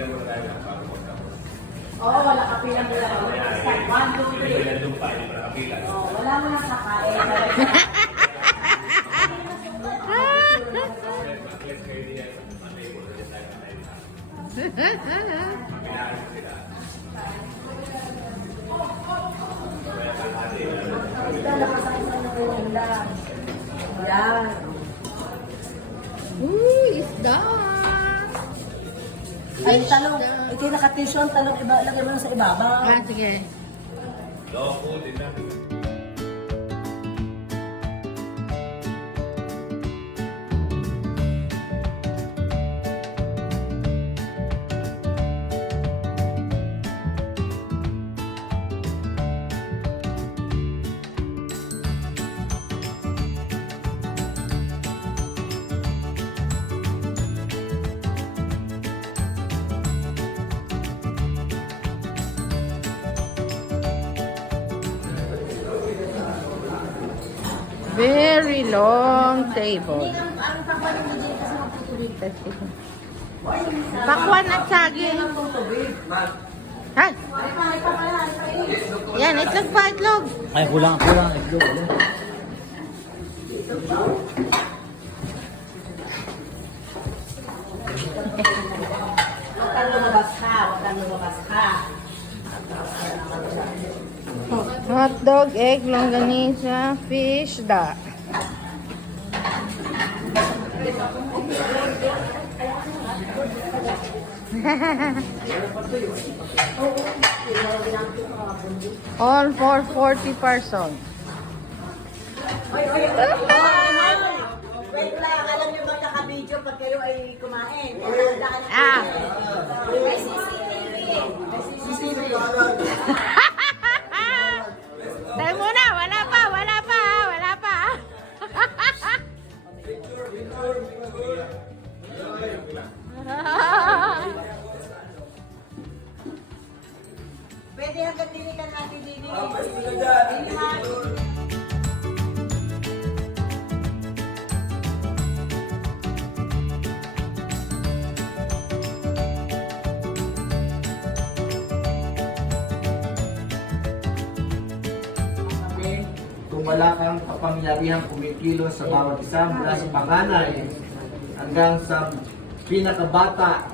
Pipila mo na tayo na para magkakaroon. Oo, wala kapilang mo lang. 1, 2, 3. Pipila yung pa, hindi pa nakapila. Oo, wala mo lang sakain. Let's kayo niya sa table. Let's tayo na tayo. Yan. Uy, isda! Ay, talong. Ito yung nakatisyon, talong iba, lagay mo lang sa ibabaw. Ah, sige. Low food, din na. Very long table. Ang pakwan yung hindi kasi magtutubig. Pakwan at saging. Ang tutubig. Ay, Ay pa pala, ay pa. yan, itlog pa, itlog. Ay, kulang. Itlog. Huwag kang lumabas ka, huwag kang lumabas ka. Hotdog, egg, longganisa, fish, da. All for 40 persons. Wait lang, alam niyo ba naka-video pag kayo ay kumain? Ah. May CCTV. May CCTV. Tayo muna, wala pa. Pwede hanggang dinikan natin dini. Kung wala kang kapangyarihang kumikilos sa bawat isa mula sa panganay hanggang sa pinakabata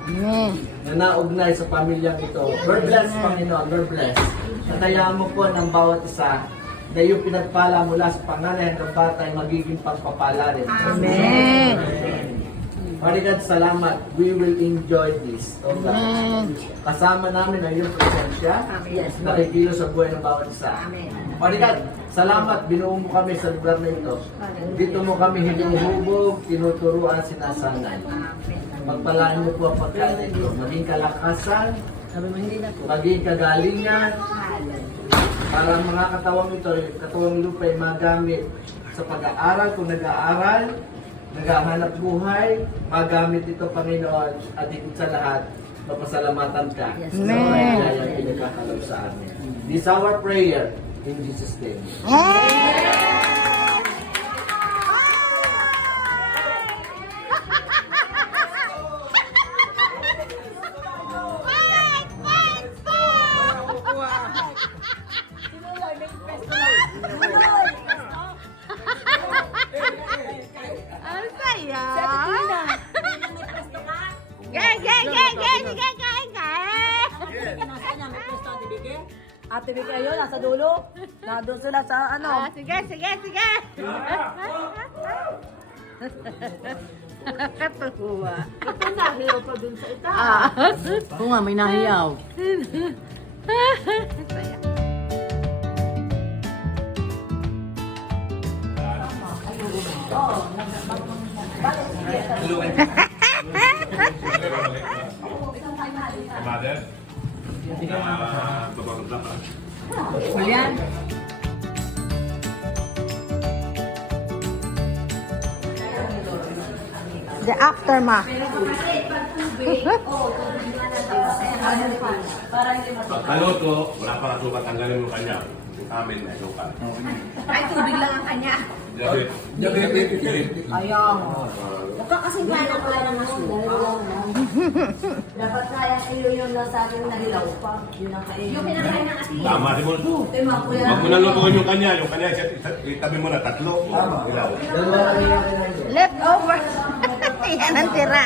na naugnay sa pamilyang ito. Lord bless, Panginoon. Lord bless. Natayaan mo po ng bawat isa na yung pinagpala mula sa panganay hanggang bata ay magiging pagpapala rin. Amen. Father God, salamat. We will enjoy this. O God. Kasama namin ang iyong presensya. Nakikilos sa buhay ng bawat isa. Father God, salamat. Binuo mo kami sa lugar na ito. Dito mo kami hinuhubog, tinuturuan, sinasanay. Magpalaan mo po ang pagkain ito. Maging kalakasan, maging kagalingan, para ang mga katawang ito, katawang lupa ay magamit sa pag-aaral, kung nag-aaral, naghahanap buhay, magamit ito, Panginoon, at higit sa lahat, mapasalamatan ka sa mga hidayang pinagkakalob sa amin. This is our prayer in Jesus' name. Ang saya. Sige, kain. Ate Vicky ayun, nasa dulo. Nandun sila sa ano. Sige. Katuwa. Ito nahiyaw pa dun sa ita. Oo nga, may nahiyaw. Saya. Mother? Babang ka. Julian? The aftermath. Pagkaluto, wala pa kasukat, tanggalin mo kanya. Yung amin may sukat. Ay, tubig lang ang kanya. Diabetes. Ayang. Huwag ka kasi Kasi paano ko lang naman, dahil wala naman. Dapat kaya iyo yung nasa akin na hilaw pa. Yun ang kain. Yung pinakain ng ati. Tama rin mo na ito. Tema ko yan. Huwag mo na lutuin yung kanya. Yung kanya, itabi mo na tatlo. Ilaw. Dalawa lang yung kailangan. Leftover. Yan ang tira.